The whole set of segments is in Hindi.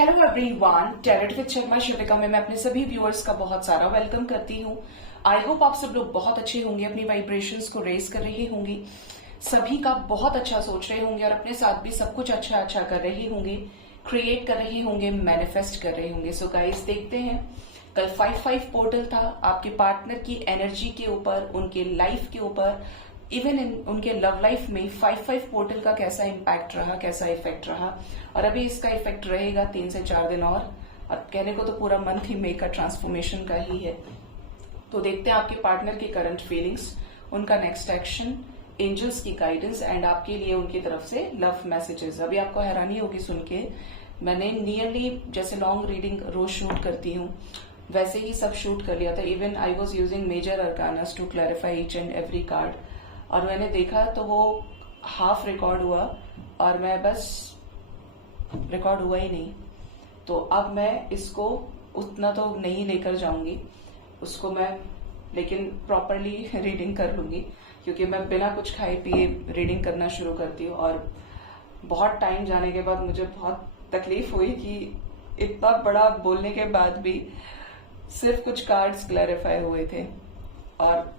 Hello everyone, tarot with Sharma Shivika में मैं अपने सभी व्यूअर्स का बहुत सारा वेलकम करती हूँ। आई होप आप सब लोग बहुत अच्छे होंगे, अपनी वाइब्रेशंस को रेज कर रहे होंगे, सभी का बहुत अच्छा सोच रहे होंगे और अपने साथ भी सब कुछ अच्छा अच्छा कर रहे होंगे, क्रिएट कर रहे होंगे, मैनिफेस्ट कर रहे होंगे। सो गाइस, देखते हैं कल 5-5 पोर्टल था आपके पार्टनर की एनर्जी के ऊपर, उनके लाइफ के ऊपर, इवन उनके लव लाइफ में 5-5 पोर्टल का कैसा इम्पैक्ट रहा, कैसा इफेक्ट रहा। और अभी इसका इफेक्ट रहेगा 3 से 4 दिन और कहने को तो पूरा मंथ ही मे का ट्रांसफॉर्मेशन का ही है। तो देखते हैं आपके पार्टनर की करंट फीलिंग्स, उनका नेक्स्ट एक्शन, एंजल्स की गाइडेंस एंड आपके लिए उनकी तरफ से लव मैसेजेस। अभी आपको हैरानी होगी सुन के, मैंने नियरली जैसे लॉन्ग रीडिंग रोज शूट करती हूँ वैसे ही सब शूट कर लिया था। Even I was using major arcanas to clarify each and every card, और मैंने देखा तो वो हाफ रिकॉर्ड हुआ और मैं बस रिकॉर्ड हुआ ही नहीं। तो अब मैं इसको उतना तो नहीं लेकर जाऊंगी, उसको मैं लेकिन प्रॉपरली रीडिंग कर लूंगी, क्योंकि मैं बिना कुछ खाए पिए रीडिंग करना शुरू करती हूँ। और बहुत टाइम जाने के बाद मुझे बहुत तकलीफ हुई कि इतना बड़ा बोलने के बाद भी सिर्फ कुछ कार्ड्स क्लैरिफाई हुए थे। और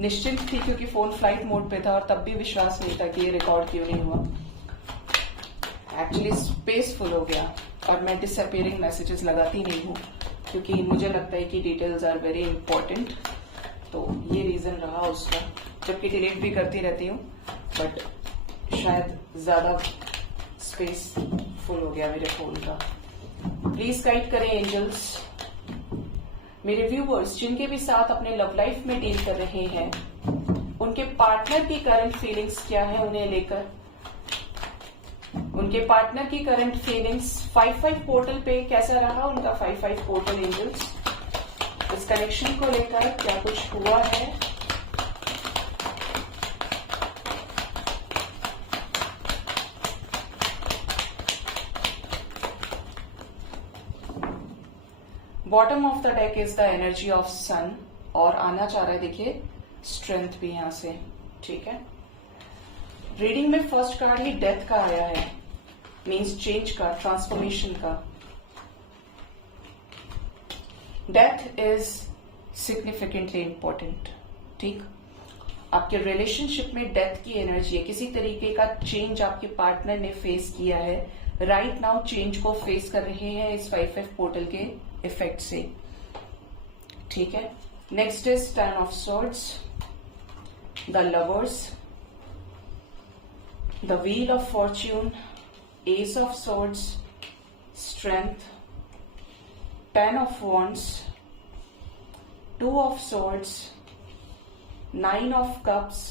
निश्चिंत थी क्योंकि फोन फ्लाइट मोड पे था और तब भी विश्वास नहीं था कि ये रिकॉर्ड क्यों नहीं हुआ। एक्चुअली स्पेस फुल हो गया और मैं डिसअपियरिंग मैसेजेस लगाती नहीं हूँ क्योंकि मुझे लगता है कि डिटेल्स आर वेरी इंपॉर्टेंट। तो ये रीजन रहा उसका, जबकि डिलीट भी करती रहती हूँ, बट शायद ज्यादा स्पेस फुल हो गया मेरे फोन का। प्लीज गाइड करें एंजल्स मेरे व्यूअर्स जिनके भी साथ अपने लव लाइफ में डील कर रहे हैं, उनके पार्टनर की करंट फीलिंग्स क्या है उन्हें लेकर, उनके पार्टनर की करंट फीलिंग्स 5-5 पोर्टल पे कैसा रहा उनका 5-5 पोर्टल एंजल्स, इस कनेक्शन को लेकर क्या कुछ हुआ है। Bottom of the deck is the energy of sun और आना चाह रहा है, देखिए स्ट्रेंथ भी यहां से, ठीक है। रीडिंग में फर्स्ट कार्ड ही डेथ का आया है, मींस चेंज का, ट्रांसफॉर्मेशन का। डेथ इज सिग्निफिकेंटली इंपॉर्टेंट, ठीक। आपके रिलेशनशिप में डेथ की एनर्जी है, किसी तरीके का चेंज आपके पार्टनर ने फेस किया है, राइट नाउ चेंज को फेस कर रहे हैं इस 5-5 पोर्टल के इफेक्ट से, ठीक है। Next is 10 of swords, the lovers, the wheel of Fortune, S of swords, strength, 10 of wands, 2 of swords, 9 of cups,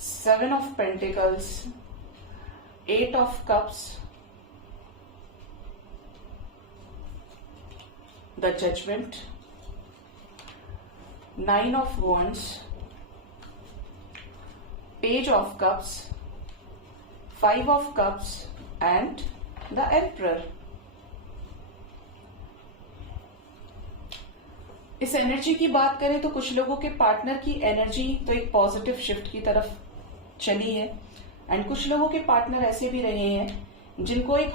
7 of pentacles, 8 of cups, the judgment, 9 of wands, page of cups, 5 of cups and the emperor। इस एनर्जी की बात करें तो कुछ लोगों के पार्टनर की एनर्जी तो एक पॉजिटिव शिफ्ट की तरफ चली है, एंड कुछ लोगों के पार्टनर ऐसे भी रहे हैं जिनको एक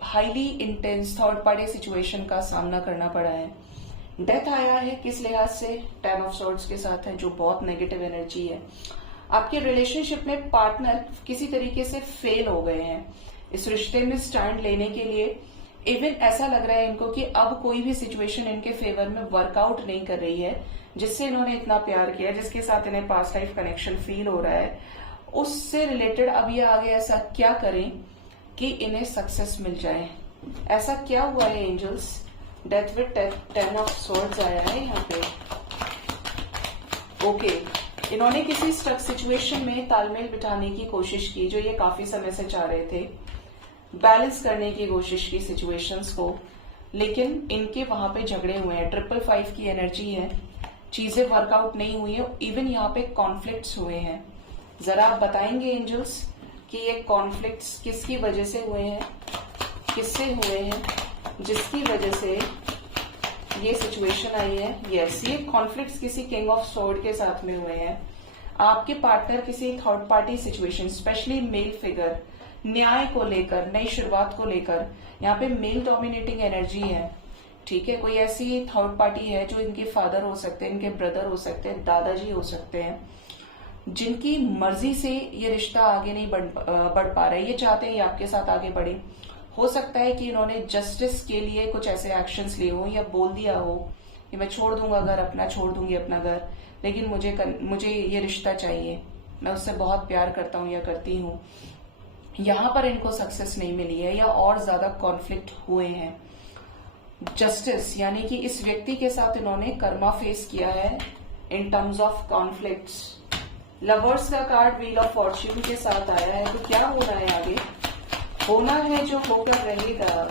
highly intense third party situation का सामना करना पड़ा है। डेथ आया है किस लिहाज से, 10 ऑफ सॉर्ड्स के साथ है, जो बहुत नेगेटिव एनर्जी है। आपके रिलेशनशिप में पार्टनर किसी तरीके से फेल हो गए हैं इस रिश्ते में स्टैंड लेने के लिए। इवन ऐसा लग रहा है इनको कि अब कोई भी सिचुएशन इनके फेवर में वर्कआउट नहीं कर रही है, जिससे इन्होंने इतना प्यार किया, जिसके साथ इन्हें पास्ट लाइफ कनेक्शन फील हो रहा है, उससे रिलेटेड अब ये आगे ऐसा क्या करें कि इन्हें सक्सेस मिल जाए। ऐसा क्या हुआ है angels, death with 10 of swords आया है यहाँ पे। ओके, इन्होंने किसी स्टक सिचुएशन में तालमेल बिठाने की कोशिश की, जो ये काफी समय से चाह रहे थे, बैलेंस करने की कोशिश की सिचुएशंस को, लेकिन इनके वहां पे झगड़े हुए हैं। 555 की एनर्जी है, चीजें वर्कआउट नहीं हुई है, इवन यहाँ पे कॉन्फ्लिक्ट्स हुए हैं। जरा आप बताएंगे एंजल्स कि ये कॉन्फ्लिक्ट्स किसकी वजह से हुए हैं, किससे हुए हैं, जिसकी वजह से ये सिचुएशन आई है। यस, ये कॉन्फ्लिक्ट्स किसी किंग ऑफ सॉर्ड के साथ में हुए हैं। आपके पार्टनर किसी third party situation, specially male figure न्याय को लेकर, नई शुरुआत को लेकर। यहाँ पे मेल डोमिनेटिंग एनर्जी है, ठीक है। कोई ऐसी थर्ड पार्टी है जो इनके फादर हो सकते हैं, इनके ब्रदर हो सकते हैं, दादाजी हो सकते हैं, जिनकी मर्जी से ये रिश्ता आगे नहीं बढ़ पा रहा है। ये चाहते हैं ये आपके साथ आगे बढ़े। हो सकता है कि इन्होंने जस्टिस के लिए कुछ ऐसे एक्शंस लिए हो या बोल दिया हो कि मैं छोड़ दूंगा घर अपना, छोड़ दूंगी अपना घर, लेकिन मुझे ये रिश्ता चाहिए, मैं उससे बहुत प्यार करता हूँ या करती हूँ। यहाँ पर इनको सक्सेस नहीं मिली है या और ज्यादा कॉन्फ्लिक्ट हुए हैं। जस्टिस यानी कि इस व्यक्ति के साथ इन्होंने कर्मा फेस किया है in terms of conflicts. Lovers का कार्ड व्हील ऑफ फॉर्च्यून के साथ आया है, तो क्या होना है आगे? होना है जो होकर रहेगा।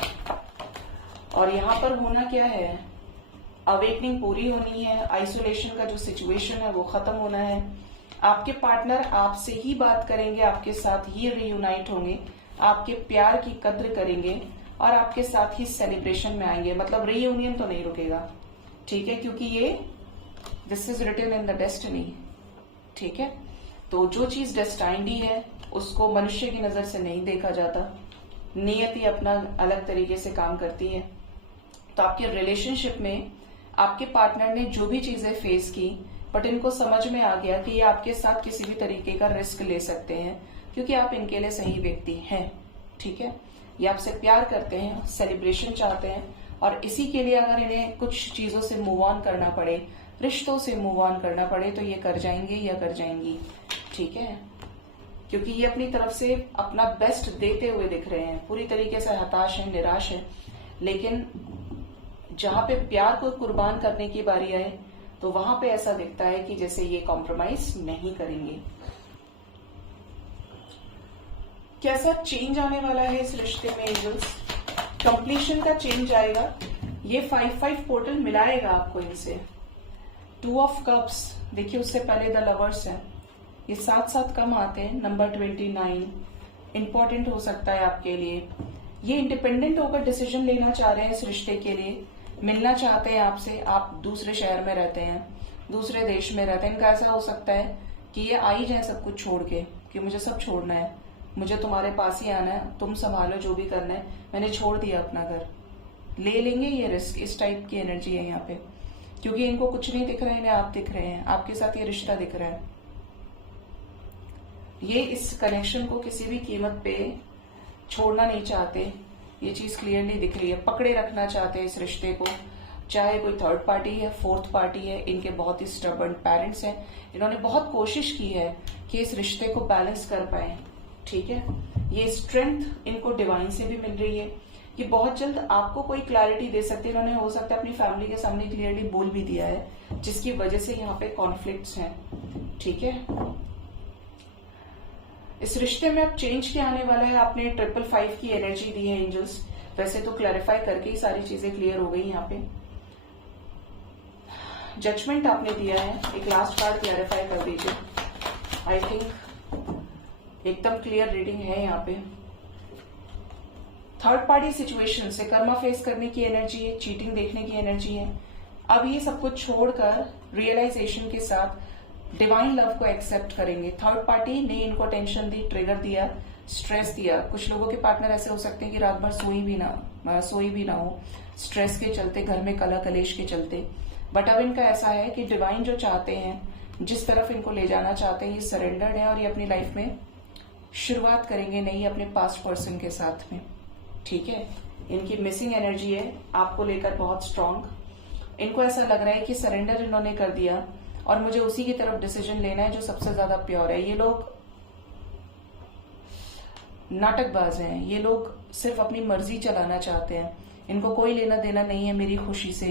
और यहाँ पर होना क्या है? अवेकनिंग पूरी होनी है, आइसोलेशन का जो सिचुएशन है वो खत्म होना है। आपके पार्टनर आपसे ही बात करेंगे, आपके साथ ही रीयूनाइट होंगे, आपके प्यार की कद्र करेंगे और आपके साथ ही सेलिब्रेशन में आएंगे। मतलब रीयूनियन तो नहीं रुकेगा, ठीक है, क्योंकि ये this is written in the destiny, ठीक है। तो जो चीज डेस्टाइंड है उसको मनुष्य की नजर से नहीं देखा जाता, नियति अपना अलग तरीके से काम करती है। तो आपके रिलेशनशिप में आपके पार्टनर ने जो भी चीजें फेस की, बट इनको समझ में आ गया कि ये आपके साथ किसी भी तरीके का रिस्क ले सकते हैं क्योंकि आप इनके लिए सही व्यक्ति हैं, ठीक है। ये आपसे प्यार करते हैं, सेलिब्रेशन चाहते हैं और इसी के लिए अगर इन्हें कुछ चीजों से मूव ऑन करना पड़े, रिश्तों से मूव ऑन करना पड़े, तो ये कर जाएंगे या कर जाएंगी, ठीक है। क्योंकि ये अपनी तरफ से अपना बेस्ट देते हुए दिख रहे हैं, पूरी तरीके से हताश है, निराश है, लेकिन जहां पे प्यार को कुर्बान करने की बारी आए तो वहां पे ऐसा दिखता है कि जैसे ये कॉम्प्रोमाइज नहीं करेंगे। कैसा चेंज आने वाला है इस रिश्ते में एंजल्स? कंप्लीशन का चेंज आएगा। ये 5-5 पोर्टल मिलाएगा आपको इनसे। 2 ऑफ कप्स, देखिए उससे पहले द लवर्स है, ये साथ साथ कम आते हैं। नंबर 29 इंपॉर्टेंट हो सकता है आपके लिए। ये इंडिपेंडेंट होकर डिसीजन लेना चाह रहे हैं इस रिश्ते के लिए, मिलना चाहते हैं आपसे। आप दूसरे शहर में रहते हैं, दूसरे देश में रहते हैं, इनका ऐसा हो सकता है कि ये आ ही जाए सब कुछ छोड़ के कि मुझे सब छोड़ना है, मुझे तुम्हारे पास ही आना है, तुम संभालो जो भी करना है, मैंने छोड़ दिया अपना घर। ले लेंगे ये रिस्क, इस टाइप की एनर्जी है यहाँ पे, क्योंकि इनको कुछ नहीं दिख रहा है, इन्हें आप दिख रहे हैं, आपके साथ ये रिश्ता दिख रहा है। ये इस कनेक्शन को किसी भी कीमत पे छोड़ना नहीं चाहते, ये चीज क्लियरली दिख रही है। पकड़े रखना चाहते हैं इस रिश्ते को, चाहे कोई थर्ड पार्टी है, फोर्थ पार्टी है। इनके बहुत ही स्टबर्न पेरेंट्स हैं, इन्होंने बहुत कोशिश की है कि इस रिश्ते को बैलेंस कर पाए, ठीक है। ये स्ट्रेंथ इनको डिवाइन से भी मिल रही है कि बहुत जल्द आपको कोई क्लैरिटी दे सकते हैं। इन्होंने हो सकता है अपनी फैमिली के सामने क्लियरली बोल भी दिया है, जिसकी वजह से यहाँ पे कॉन्फ्लिक्ट्स हैं, ठीक है। इस रिश्ते में अब चेंज क्या आने वाला है? आपने 555 की एनर्जी दी है एंजल्स, वैसे तो क्लैरिफाई करके ही सारी चीजें क्लियर हो गई यहाँ पे। जजमेंट आपने दिया है, एक लास्ट कार्ड क्लैरिफाई कर दीजिए। आई थिंक एकदम क्लियर रीडिंग है यहाँ पे। थर्ड पार्टी सिचुएशन से कर्मा फेस करने की एनर्जी है, चीटिंग देखने की एनर्जी है। अब ये सब कुछ छोड़कर रियलाइजेशन के साथ डिवाइन लव को एक्सेप्ट करेंगे। थर्ड पार्टी ने इनको टेंशन दी, ट्रिगर दिया, स्ट्रेस दिया। कुछ लोगों के पार्टनर ऐसे हो सकते हैं कि रात भर सोई भी ना हो, स्ट्रेस के चलते, घर में कला कलेश के चलते। बट अब इनका ऐसा है कि डिवाइन जो चाहते हैं, जिस तरफ इनको ले जाना चाहते हैं, ये सरेंडर्ड है और ये अपनी लाइफ में शुरुआत करेंगे नहीं अपने पास्ट पर्सन के साथ में, ठीक है। इनकी मिसिंग एनर्जी है आपको लेकर बहुत स्ट्रांग। इनको ऐसा लग रहा है कि सरेंडर इन्होंने कर दिया और मुझे उसी की तरफ डिसीजन लेना है जो सबसे ज्यादा प्योर है। ये लोग नाटकबाज हैं, ये लोग सिर्फ अपनी मर्जी चलाना चाहते हैं, इनको कोई लेना देना नहीं है मेरी खुशी से।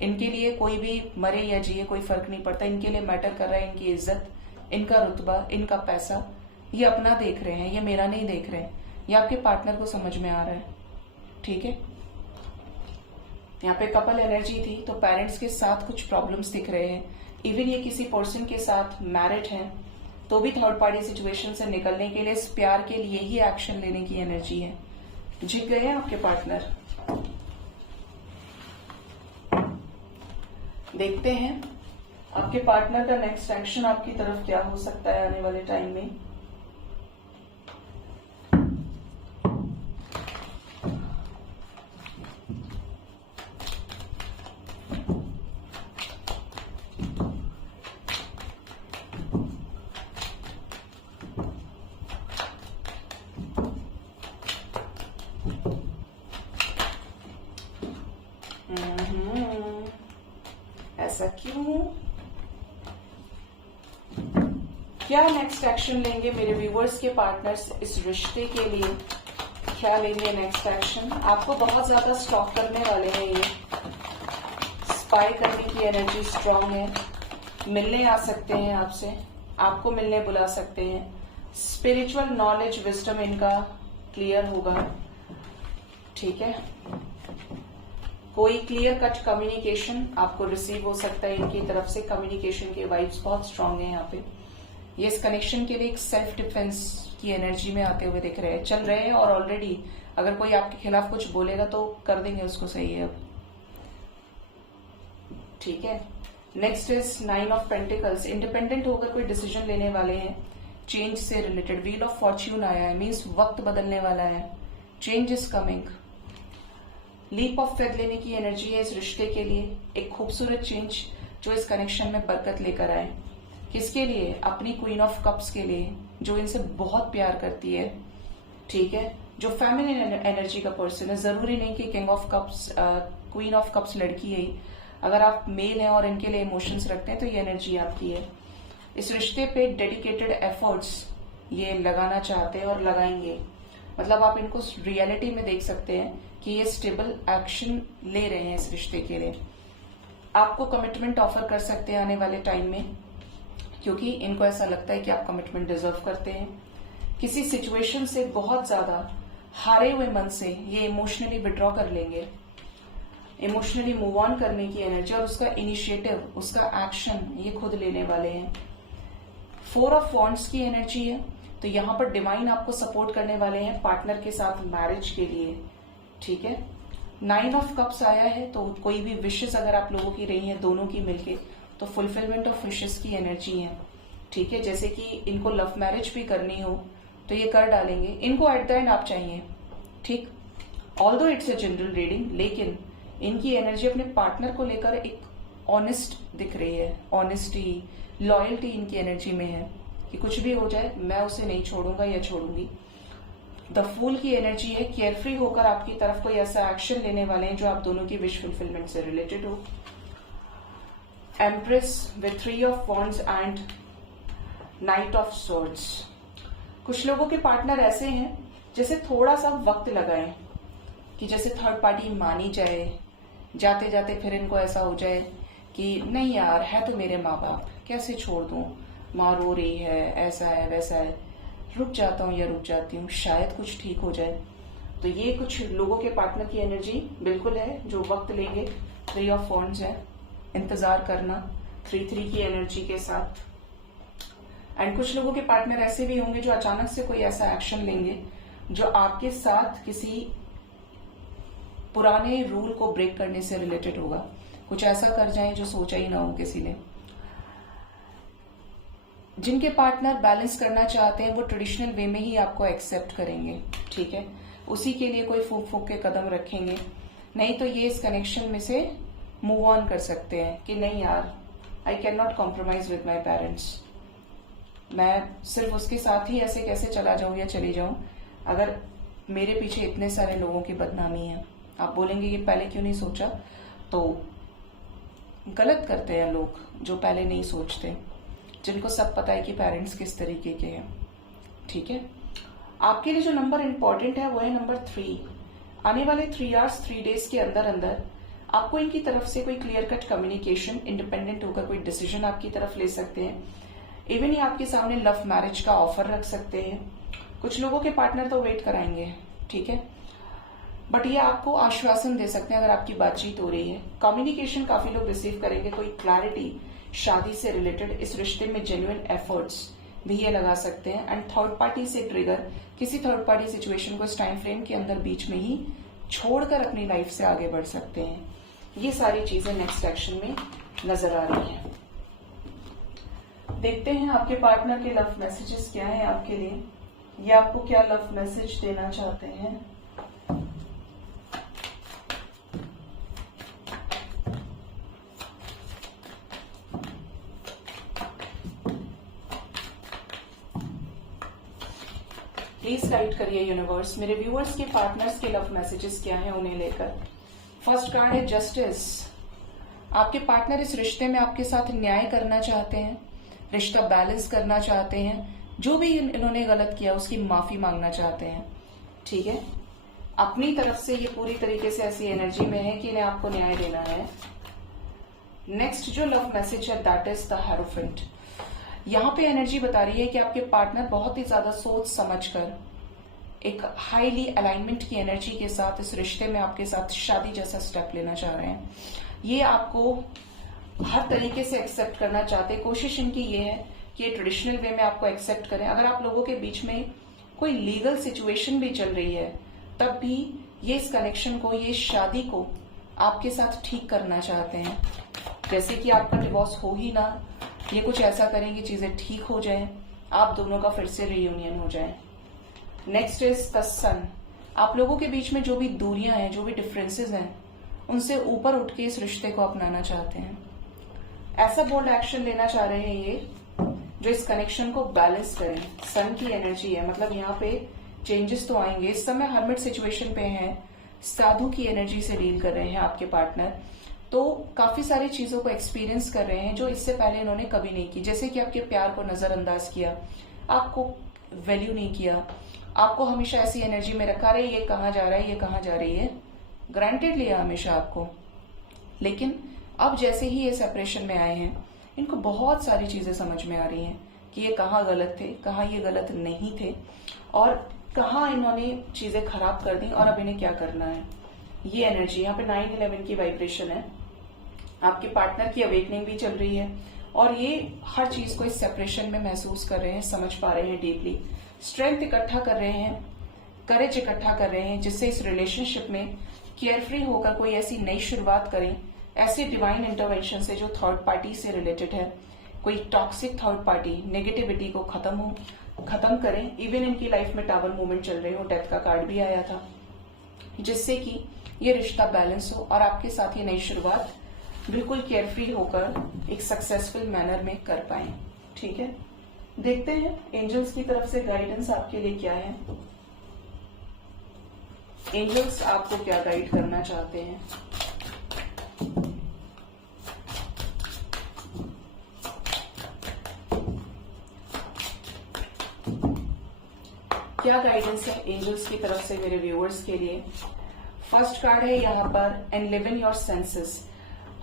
इनके लिए कोई भी मरे या जिए कोई फर्क नहीं पड़ता, इनके लिए मैटर कर रहा है इनकी इज्जत, इनका रुतबा, इनका पैसा। ये अपना देख रहे हैं, ये मेरा नहीं देख रहे हैं। ये आपके पार्टनर को समझ में आ रहा है, ठीक है। यहाँ पे कपल एनर्जी थी तो पेरेंट्स के साथ कुछ प्रॉब्लम्स दिख रहे हैं। इवन ये किसी पर्सन के साथ मैरिड हैं तो भी थर्ड पार्टी सिचुएशन से निकलने के लिए, इस प्यार के लिए ही एक्शन लेने की एनर्जी है। झिक गए हैं आपके पार्टनर। देखते हैं आपके पार्टनर का नेक्स्ट एक्शन आपकी तरफ क्या हो सकता है आने वाले टाइम में। ऐसा क्यों? क्या नेक्स्ट एक्शन लेंगे मेरे व्यूवर्स के पार्टनर्स इस रिश्ते के लिए? क्या लेंगे नेक्स्ट एक्शन? आपको बहुत ज्यादा स्टॉक करने वाले हैं ये, स्पाई करने की एनर्जी स्ट्रांग है, मिलने आ सकते हैं आपसे, आपको मिलने बुला सकते हैं, स्पिरिचुअल नॉलेज विजडम इनका क्लियर होगा, ठीक है। कोई क्लियर कट कम्युनिकेशन आपको रिसीव हो सकता है इनकी तरफ से, कम्युनिकेशन के वाइब्स बहुत स्ट्रांग है यहाँ पे। ये इस कनेक्शन के लिए एक सेल्फ डिफेंस की एनर्जी में आते हुए दिख रहे हैं, चल रहे हैं, और ऑलरेडी अगर कोई आपके खिलाफ कुछ बोलेगा तो कर देंगे उसको सही है अब, ठीक है। Next is 9 of pentacles. Independent होकर कोई डिसीजन लेने वाले हैं, चेंज से रिलेटेड। व्हील ऑफ फॉर्च्यून आया है, मीन्स वक्त बदलने वाला है, change is coming. Leap of faith लेने की एनर्जी है इस रिश्ते के लिए, एक खूबसूरत चेंज जो इस कनेक्शन में बरकत लेकर आए। किसके लिए? अपनी क्वीन ऑफ कप्स के लिए, जो इनसे बहुत प्यार करती है, ठीक है, जो फेमिनिन एनर्जी का पर्सन है। जरूरी नहीं कि king of cups, queen of cups लड़की है। अगर आप मेल हैं और इनके लिए इमोशंस रखते हैं तो ये एनर्जी आपकी है। इस रिश्ते पे डेडिकेटेड एफर्ट्स ये लगाना चाहते हैं और लगाएंगे। मतलब आप इनको रियलिटी में देख सकते हैं कि ये स्टेबल एक्शन ले रहे हैं इस रिश्ते के लिए। आपको कमिटमेंट ऑफर कर सकते हैं आने वाले टाइम में, क्योंकि इनको ऐसा लगता है कि आप कमिटमेंट डिजर्व करते हैं। किसी सिचुएशन से बहुत ज्यादा हारे हुए मन से ये इमोशनली विड्रॉ कर लेंगे, इमोशनली मूव ऑन करने की एनर्जी, और उसका इनिशिएटिव, उसका एक्शन ये खुद लेने वाले हैं। 4 ऑफ वॉन्ड्स की एनर्जी है, तो यहां पर डिवाइन आपको सपोर्ट करने वाले हैं पार्टनर के साथ मैरिज के लिए, ठीक है। 9 ऑफ कप्स आया है, तो कोई भी विशेष अगर आप लोगों की रही हैं दोनों की मिलके, तो फुलफिलमेंट ऑफ विशेस की एनर्जी है, ठीक है। जैसे कि इनको लव मैरिज भी करनी हो तो ये कर डालेंगे, इनको एट द एंड आप चाहिए, ठीक। Although it's a general reading, लेकिन इनकी एनर्जी अपने पार्टनर को लेकर एक ऑनेस्ट दिख रही है, ऑनेस्टी, लॉयल्टी इनकी एनर्जी में है कि कुछ भी हो जाए मैं उसे नहीं छोड़ूंगा या छोड़ूंगी। द फूल की एनर्जी है, केयरफ्री होकर आपकी तरफ कोई ऐसा एक्शन लेने वाले हैं जो आप दोनों की विश फुलफिलमेंट से रिलेटेड हो। Empress with 3 of wands and night of swords. कुछ लोगों के पार्टनर ऐसे हैं जैसे थोड़ा सा वक्त लगाएं कि जैसे थर्ड पार्टी मानी जाए, जाते जाते फिर इनको ऐसा हो जाए कि नहीं यार, है तो मेरे माँ बाप, कैसे छोड़ दूं, माँ रो रही है, ऐसा है वैसा है, रुक जाता हूँ या रुक जाती हूँ, शायद कुछ ठीक हो जाए। तो ये कुछ लोगों के पार्टनर की एनर्जी बिल्कुल है जो वक्त लेंगे। 3 ऑफ वॉन्ड्स है, इंतजार करना 3-3 की एनर्जी के साथ। एंड कुछ लोगों के पार्टनर ऐसे भी होंगे जो अचानक से कोई ऐसा एक्शन लेंगे जो आपके साथ किसी पुराने रूल को ब्रेक करने से रिलेटेड होगा। कुछ ऐसा कर जाएं जो सोचा ही ना हो किसी ने। जिनके पार्टनर बैलेंस करना चाहते हैं वो ट्रेडिशनल वे में ही आपको एक्सेप्ट करेंगे, ठीक है। उसी के लिए कोई फूक फूक के कदम रखेंगे, नहीं तो ये इस कनेक्शन में से मूव ऑन कर सकते हैं कि नहीं यार, I can not compromise with my parents. मैं सिर्फ उसके साथ ही ऐसे कैसे चला जाऊं या चली जाऊं अगर मेरे पीछे इतने सारे लोगों की बदनामी है। आप बोलेंगे कि पहले क्यों नहीं सोचा, तो गलत करते हैं लोग जो पहले नहीं सोचते, जिनको सब पता है कि पेरेंट्स किस तरीके के हैं, ठीक है। आपके लिए जो नंबर इंपॉर्टेंट है वो है नंबर 3। आने वाले 3 आवर्स 3 डेज के अंदर अंदर आपको इनकी तरफ से कोई क्लियर कट कम्युनिकेशन, इंडिपेंडेंट होकर कोई डिसीजन आपकी तरफ ले सकते हैं। इवन ये आपके सामने लव मैरिज का ऑफर रख सकते हैं। कुछ लोगों के पार्टनर तो वेट कराएंगे, ठीक है, बट ये आपको आश्वासन दे सकते हैं अगर आपकी बातचीत हो रही है। कम्युनिकेशन काफी लोग रिसीव करेंगे, कोई क्लैरिटी शादी से रिलेटेड, इस रिश्ते में जेन्युइन एफर्ट्स भी ये लगा सकते हैं। एंड थर्ड पार्टी से ट्रिगर, किसी थर्ड पार्टी सिचुएशन को इस टाइम फ्रेम के अंदर बीच में ही छोड़कर अपनी लाइफ से आगे बढ़ सकते हैं। ये सारी चीजें नेक्स्ट एक्शन में नजर आ रही हैं। देखते हैं आपके पार्टनर के लव मैसेजेस क्या हैं आपके लिए, ये आपको क्या लव मैसेज देना चाहते हैं। प्लीज गाइड करिए यूनिवर्स, मेरे व्यूअर्स के पार्टनर्स के लव मैसेजेस क्या हैं उन्हें लेकर। फर्स्ट कार्ड है जस्टिस, आपके पार्टनर इस रिश्ते में आपके साथ न्याय करना चाहते हैं, रिश्ता बैलेंस करना चाहते हैं, जो भी इन्होंने गलत किया उसकी माफी मांगना चाहते हैं। ठीक है, अपनी तरफ से ये पूरी तरीके से ऐसी एनर्जी में है कि इन्हें आपको न्याय देना है। नेक्स्ट जो लव मैसेज है दैट इज द हेरोफेंट। यहाँ पे एनर्जी बता रही है कि आपके पार्टनर बहुत ही ज्यादा सोच समझकर एक हाईली अलाइनमेंट की एनर्जी के साथ इस रिश्ते में आपके साथ शादी जैसा स्टेप लेना चाह रहे हैं। ये आपको हर तरीके से एक्सेप्ट करना चाहते हैं। कोशिश इनकी ये है कि ये ट्रेडिशनल वे में आपको एक्सेप्ट करें। अगर आप लोगों के बीच में कोई लीगल सिचुएशन भी चल रही है तब भी ये इस कनेक्शन को, ये शादी को आपके साथ ठीक करना चाहते हैं। जैसे कि आपका डिवोर्स हो ही ना, ये कुछ ऐसा करें कि चीजें ठीक हो जाएं, आप दोनों का फिर से रियूनियन हो जाए। नेक्स्ट इज द सन। आप लोगों के बीच में जो भी दूरियां हैं, जो भी डिफरेंसेस हैं, उनसे ऊपर उठ के इस रिश्ते को अपनाना चाहते हैं। ऐसा बोल्ड एक्शन लेना चाह रहे हैं ये जो इस कनेक्शन को बैलेंस करें। सन की एनर्जी है, मतलब यहाँ पे चेंजेस तो आएंगे। इस समय हर्मिट सिचुएशन पे हैं, साधु की एनर्जी से डील कर रहे हैं आपके पार्टनर। तो काफी सारी चीजों को एक्सपीरियंस कर रहे हैं जो इससे पहले इन्होंने कभी नहीं की। जैसे कि आपके प्यार को नजरअंदाज किया, आपको वैल्यू नहीं किया, आपको हमेशा ऐसी एनर्जी में रखा रहे ये कहाँ जा रहा है, ये कहाँ जा रही है, ग्रांटेड लिया हमेशा आपको। लेकिन अब जैसे ही ये सेपरेशन में आए हैं, इनको बहुत सारी चीजें समझ में आ रही हैं कि ये कहाँ गलत थे, कहाँ ये गलत नहीं थे, और कहाँ इन्होंने चीजें खराब कर दी और अब इन्हें क्या करना है। ये एनर्जी यहाँ पे 9/11 की वाइब्रेशन है। आपके पार्टनर की अवेकनिंग भी चल रही है और ये हर चीज को इस सेपरेशन में महसूस कर रहे हैं, समझ पा रहे हैं डीपली। स्ट्रेंथ इकट्ठा कर रहे हैं, करेज इकट्ठा कर रहे हैं, जिससे इस रिलेशनशिप में केयरफ्री होकर कोई ऐसी नई शुरुआत करें, ऐसे डिवाइन इंटरवेंशन से जो थर्ड पार्टी से रिलेटेड है। कोई टॉक्सिक थर्ड पार्टी नेगेटिविटी को खत्म करें। इवन इनकी लाइफ में टावर मूवमेंट चल रहे हो, डेथ का कार्ड भी आया था, जिससे कि ये रिश्ता बैलेंस हो और आपके साथ ये नई शुरुआत बिल्कुल केयरफ्री होकर एक सक्सेसफुल मैनर में कर पाए। ठीक है, देखते हैं एंजल्स की तरफ से गाइडेंस आपके लिए क्या है। एंजल्स आपको क्या गाइड करना चाहते हैं। क्या गाइडेंस है एंजल्स की तरफ से मेरे व्यूअर्स के लिए। फर्स्ट कार्ड है यहाँ पर, and live in your senses.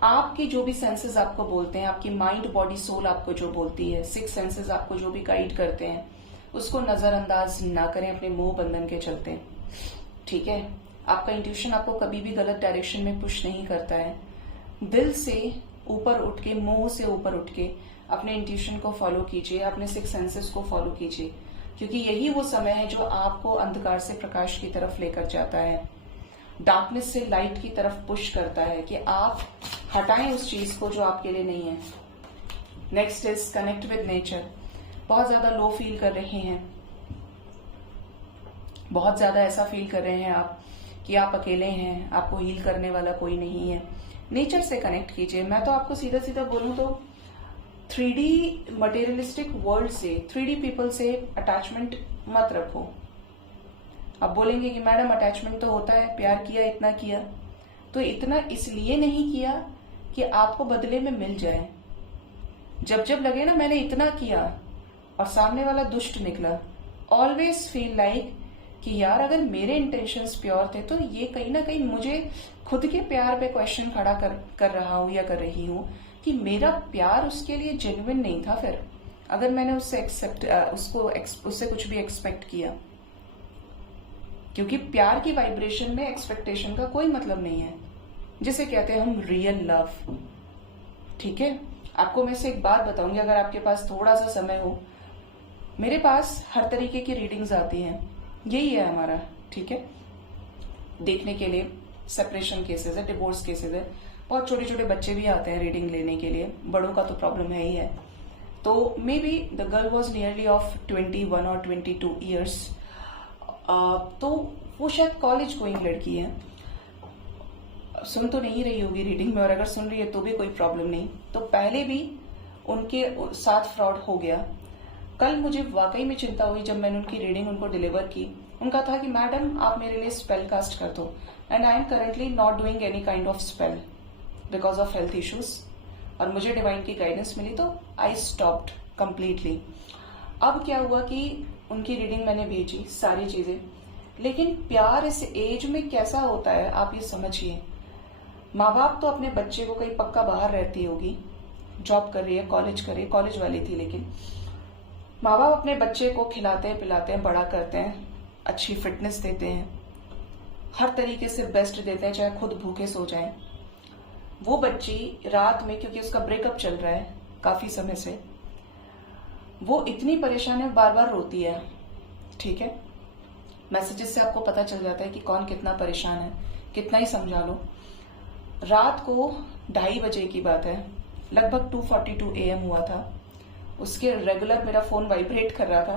आपके जो भी सेंसेस आपको बोलते हैं, आपकी माइंड बॉडी सोल आपको जो बोलती है, 6 सेंसेस आपको जो भी गाइड करते हैं, उसको नजरअंदाज ना करें अपने मोह बंधन के चलते। ठीक है, आपका इंट्यूशन आपको कभी भी गलत डायरेक्शन में पुश नहीं करता है। दिल से ऊपर उठ के, मोह से ऊपर उठ के अपने इंट्यूशन को फॉलो कीजिए, अपने 6 सेंसेस को फॉलो कीजिए, क्योंकि यही वो समय है जो आपको अंधकार से प्रकाश की तरफ लेकर जाता है, डार्कनेस से लाइट की तरफ पुश करता है कि आप हटाएं उस चीज को जो आपके लिए नहीं है। Next is connect with nature. बहुत ज्यादा लो फील कर रहे हैं, बहुत ज्यादा ऐसा फील कर रहे हैं आप कि आप अकेले हैं, आपको हील करने वाला कोई नहीं है। नेचर से कनेक्ट कीजिए। मैं तो आपको सीधा सीधा बोलूं तो 3D मटेरियलिस्टिक वर्ल्ड से, 3D पीपल से अटैचमेंट मत रखो। अब बोलेंगे कि मैडम अटैचमेंट तो होता है, प्यार किया, इतना किया, तो इतना इसलिए नहीं किया कि आपको बदले में मिल जाए। जब जब लगे ना मैंने इतना किया और सामने वाला दुष्ट निकला, ऑलवेज फील लाइक कि यार अगर मेरे इंटेंशंस प्योर थे तो ये कहीं ना कहीं मुझे खुद के प्यार पे क्वेश्चन खड़ा कर रहा हूं या कर रही हूं कि मेरा प्यार उसके लिए जेन्युइन नहीं था। फिर अगर मैंने उससे कुछ भी एक्सपेक्ट किया, क्योंकि प्यार की वाइब्रेशन में एक्सपेक्टेशन का कोई मतलब नहीं है, जिसे कहते हैं हम रियल लव। ठीक है, आपको मैं से एक बात बताऊंगी, अगर आपके पास थोड़ा सा समय हो, मेरे पास हर तरीके की रीडिंग्स आती हैं, यही है हमारा। ठीक है, देखने के लिए सेपरेशन केसेस है, डिवोर्स केसेस है, बहुत छोटे छोटे बच्चे भी आते हैं रीडिंग लेने के लिए, बड़ों का तो प्रॉब्लम है ही है। तो may be the girl was nearly of 21 और 22 ईयर्स। तो वो शायद कॉलेज गोइंग लड़की है, सुन तो नहीं रही होगी रीडिंग में, और अगर सुन रही है तो भी कोई प्रॉब्लम नहीं। तो पहले भी उनके साथ फ्रॉड हो गया। कल मुझे वाकई में चिंता हुई जब मैंने उनकी रीडिंग उनको डिलीवर की। उनका था कि मैडम आप मेरे लिए स्पेल कास्ट कर दो, and I am currently not doing any kind of spell. Because of health issues, और मुझे डिवाइन की गाइडेंस मिली तो आई स्टॉप्ड कंप्लीटली। अब क्या हुआ कि उनकी रीडिंग मैंने भेजी, सारी चीजें, लेकिन प्यार इस एज में कैसा होता है आप ये समझिए। माँ बाप तो अपने बच्चे को, कहीं पक्का बाहर रहती होगी, जॉब कर रही है, कॉलेज कर रही है, कॉलेज वाली थी, लेकिन माँ बाप अपने बच्चे को खिलाते हैं, पिलाते हैं, बड़ा करते हैं, अच्छी फिटनेस देते हैं, हर तरीके से बेस्ट देते हैं, चाहे खुद भूखे सो जाएं। वो बच्ची रात में, क्योंकि उसका ब्रेकअप चल रहा है काफी समय से, वो इतनी परेशान है, बार बार रोती है। ठीक है, मैसेजेस से आपको पता चल जाता है कि कौन कितना परेशान है, कितना ही समझा लो। रात को 2:30 बजे की बात है, लगभग 2:42 AM हुआ था। उसके रेगुलर मेरा फोन वाइब्रेट कर रहा था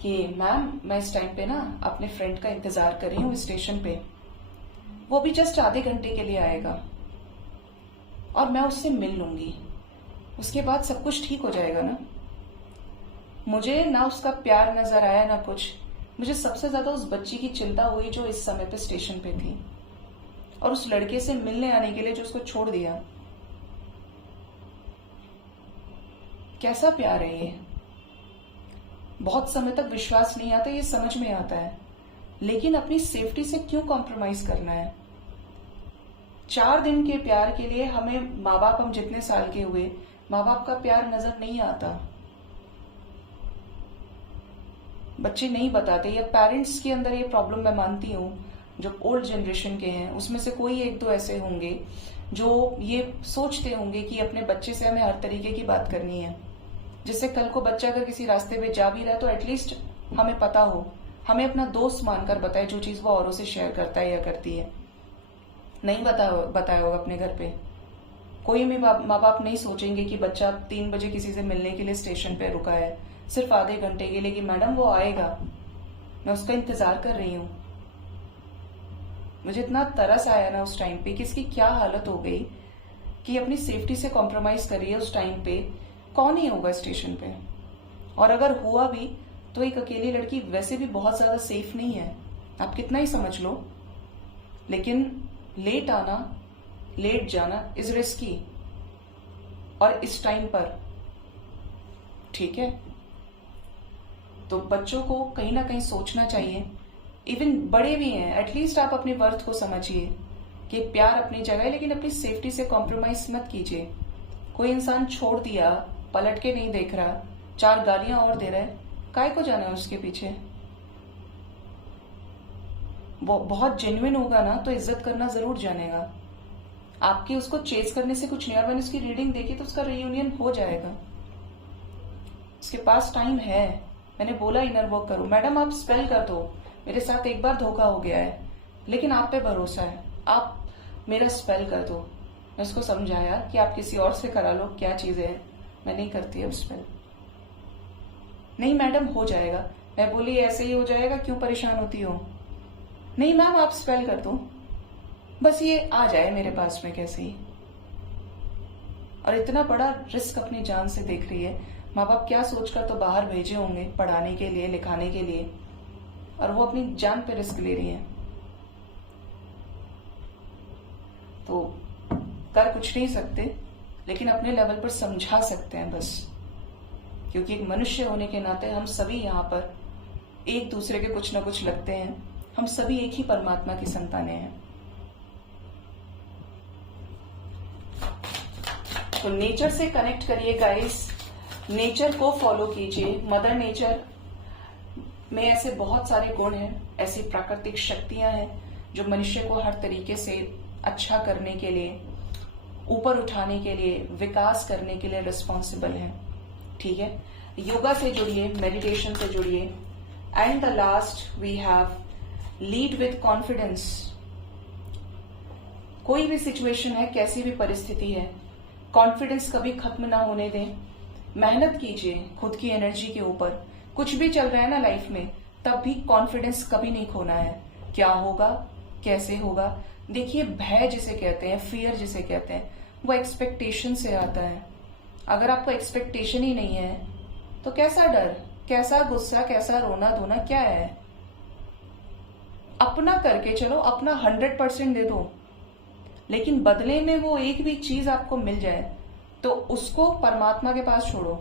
कि मैम मैं इस टाइम पे ना अपने फ्रेंड का इंतजार कर रही हूँ स्टेशन पे, वो भी जस्ट आधे घंटे के लिए आएगा और मैं उससे मिल लूंगी, उसके बाद सब कुछ ठीक हो जाएगा ना। मुझे ना उसका प्यार नजर आया ना कुछ, मुझे सबसे ज्यादा उस बच्ची की चिंता हुई जो इस समय पे स्टेशन पे थी, और उस लड़के से मिलने आने के लिए जो उसको छोड़ दिया। कैसा प्यार है ये। बहुत समय तक विश्वास नहीं आता, ये समझ में आता है, लेकिन अपनी सेफ्टी से क्यों कॉम्प्रोमाइज करना है। 4 दिन के प्यार के लिए हमें माँ बाप, हम जितने साल के हुए, माँ बाप का प्यार नजर नहीं आता, बच्चे नहीं बताते, या पेरेंट्स के अंदर ये प्रॉब्लम मैं मानती हूँ। जो ओल्ड जनरेशन के हैं उसमें से कोई 1-2 ऐसे होंगे जो ये सोचते होंगे कि अपने बच्चे से हमें हर तरीके की बात करनी है, जिससे कल को बच्चा अगर किसी रास्ते में जा भी रहा है तो एटलीस्ट हमें पता हो, हमें अपना दोस्त मानकर बताए जो चीज वो औरों से शेयर करता है या करती है। नहीं बताया होगा अपने घर पे, कोई भी माँ बाप नहीं सोचेंगे कि बच्चा 3 बजे किसी से मिलने के लिए स्टेशन पे रुका है, सिर्फ आधे घंटे के लिए, कि मैडम वो आएगा, मैं उसका इंतजार कर रही हूँ। मुझे इतना तरस आया ना उस टाइम पे कि इसकी क्या हालत हो गई कि अपनी सेफ्टी से कॉम्प्रोमाइज कर रही है उस टाइम पे। कौन ही होगा स्टेशन पे, और अगर हुआ भी तो एक अकेली लड़की वैसे भी बहुत ज्यादा सेफ नहीं है, आप कितना ही समझ लो। लेकिन लेट आना, लेट जाना इज रिस्की, और इस टाइम पर, ठीक है, तो बच्चों को कहीं ना कहीं सोचना चाहिए। इवन बड़े भी हैं, एटलीस्ट आप अपने वर्थ को समझिए कि प्यार अपनी जगह है, लेकिन अपनी सेफ्टी से कॉम्प्रोमाइज मत कीजिए। कोई इंसान छोड़ दिया, पलट के नहीं देख रहा, 4 गालियां और दे रहा है, काय को जाना है उसके पीछे। वो बहुत जेन्युइन होगा ना तो इज्जत करना जरूर जानेगा। आपकी उसको चेस करने से कुछ नहीं, और मैंने उसकी रीडिंग देखी तो उसका रियूनियन हो जाएगा, उसके पास टाइम है। मैंने बोला इनर वर्क करो, मैडम आप स्पेल कर दो, मेरे साथ एक बार धोखा हो गया है, लेकिन आप पे भरोसा है, आप मेरा स्पेल कर दो। मैं उसको समझाया कि आप किसी और से करा लो, क्या चीजें है, मैं नहीं करती अब स्पेल। नहीं मैडम हो जाएगा। मैं बोली ऐसे ही हो जाएगा, क्यों परेशान होती हो। नहीं मैम आप स्पेल कर दो, बस ये आ जाए मेरे पास में कैसे ही। और इतना बड़ा रिस्क अपनी जान से देख रही है। माँ बाप क्या सोचकर तो बाहर भेजे होंगे पढ़ाने के लिए, लिखाने के लिए, और वो अपनी जान पे रिस्क ले रही है। तो कर कुछ नहीं सकते, लेकिन अपने लेवल पर समझा सकते हैं बस, क्योंकि एक मनुष्य होने के नाते हम सभी यहाँ पर एक दूसरे के कुछ ना कुछ लगते हैं। हम सभी एक ही परमात्मा की संतानें हैं। तो नेचर से कनेक्ट करिए गाइस, नेचर को फॉलो कीजिए। मदर नेचर में ऐसे बहुत सारे गुण हैं, ऐसी प्राकृतिक शक्तियां हैं जो मनुष्य को हर तरीके से अच्छा करने के लिए, ऊपर उठाने के लिए, विकास करने के लिए रिस्पॉन्सिबल है। ठीक है, योगा से जुड़िए, मेडिटेशन से जुड़िए। And the last we have lead with confidence. कोई भी सिचुएशन है, कैसी भी परिस्थिति है, कॉन्फिडेंस कभी खत्म ना होने दें। मेहनत कीजिए खुद की एनर्जी के ऊपर। कुछ भी चल रहा है ना लाइफ में, तब भी कॉन्फिडेंस कभी नहीं खोना है। क्या होगा, कैसे होगा। देखिए, भय जिसे कहते हैं, फियर जिसे कहते हैं, वो एक्सपेक्टेशन से आता है। अगर आपको एक्सपेक्टेशन ही नहीं है तो कैसा डर, कैसा गुस्सा, कैसा रोना धोना क्या है। अपना करके चलो, अपना 100% दे दो। लेकिन बदले में वो एक भी चीज आपको मिल जाए तो उसको परमात्मा के पास छोड़ो।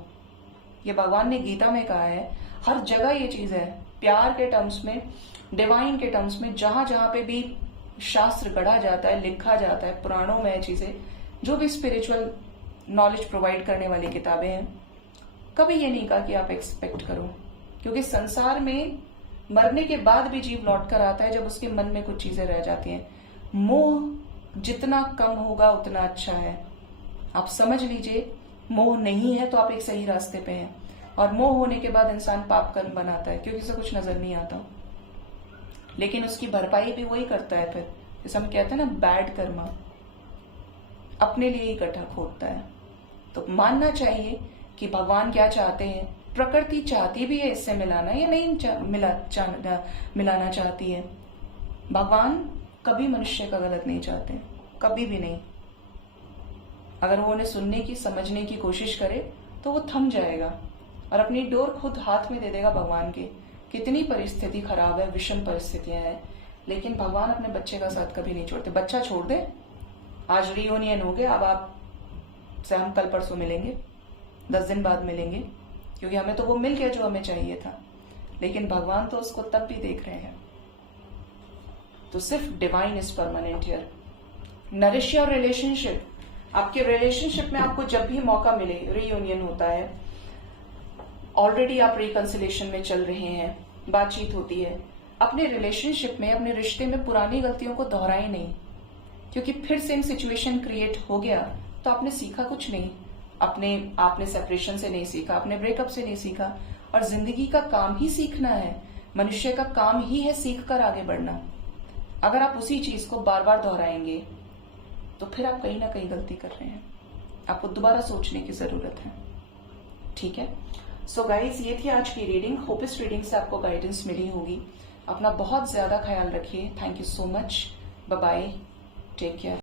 ये भगवान ने गीता में कहा है, हर जगह ये चीज है, प्यार के टर्म्स में, डिवाइन के टर्म्स में, जहां जहां पे भी शास्त्र गढ़ा जाता है, लिखा जाता है, पुराणों में चीजें, जो भी स्पिरिचुअल नॉलेज प्रोवाइड करने वाली किताबें हैं, कभी ये नहीं कहा कि आप एक्सपेक्ट करो। क्योंकि संसार में मरने के बाद भी जीव लौट कर आता है जब उसके मन में कुछ चीजें रह जाती हैं। मोह जितना कम होगा उतना अच्छा है। आप समझ लीजिए, मोह नहीं है तो आप एक सही रास्ते पे हैं, और मोह होने के बाद इंसान पाप कर्म बनाता है क्योंकि उसे कुछ नजर नहीं आता, लेकिन उसकी भरपाई भी वही करता है। फिर जैसे हम कहते हैं ना, बैड कर्मा अपने लिए ही गड्ढा खोदता है। तो मानना चाहिए कि भगवान क्या चाहते हैं। प्रकृति चाहती भी है इससे मिलाना, या नहीं मिलाना चाहती है। भगवान कभी मनुष्य का गलत नहीं चाहते, कभी भी नहीं। अगर वो उन्हें सुनने की, समझने की कोशिश करे तो वो थम जाएगा और अपनी डोर खुद हाथ में दे देगा भगवान के। कितनी परिस्थिति खराब है, विषम परिस्थितियां हैं, लेकिन भगवान अपने बच्चे का साथ कभी नहीं छोड़ते। बच्चा छोड़ दे, आज रियूनियन हो गया, अब आप से हम कल परसों मिलेंगे, 10 दिन बाद मिलेंगे, क्योंकि हमें तो वो मिल गया जो हमें चाहिए था, लेकिन भगवान तो उसको तब भी देख रहे हैं। तो सिर्फ divine is permanent here. Nourish your relationship. आपके रिलेशनशिप में आपको जब भी मौका मिले, रियूनियन होता है, ऑलरेडी आप रिकंसिलेशन में चल रहे हैं, बातचीत होती है, अपने रिलेशनशिप में, अपने रिश्ते में पुरानी गलतियों को दोहराए नहीं, क्योंकि फिर सेम सिचुएशन क्रिएट हो गया तो आपने सीखा कुछ नहीं। आपने सेपरेशन से नहीं सीखा, आपने ब्रेकअप से नहीं सीखा, और जिंदगी का काम ही सीखना है। मनुष्य का काम ही है सीख कर आगे बढ़ना। अगर आप उसी चीज को बार बार दोहराएंगे तो फिर आप कहीं ना कहीं गलती कर रहे हैं, आपको दोबारा सोचने की जरूरत है। ठीक है, सो गाइज, ये थी आज की रीडिंग। होप इस रीडिंग से आपको गाइडेंस मिली होगी। अपना बहुत ज्यादा ख्याल रखिए। Thank you so much. Bye bye, take care.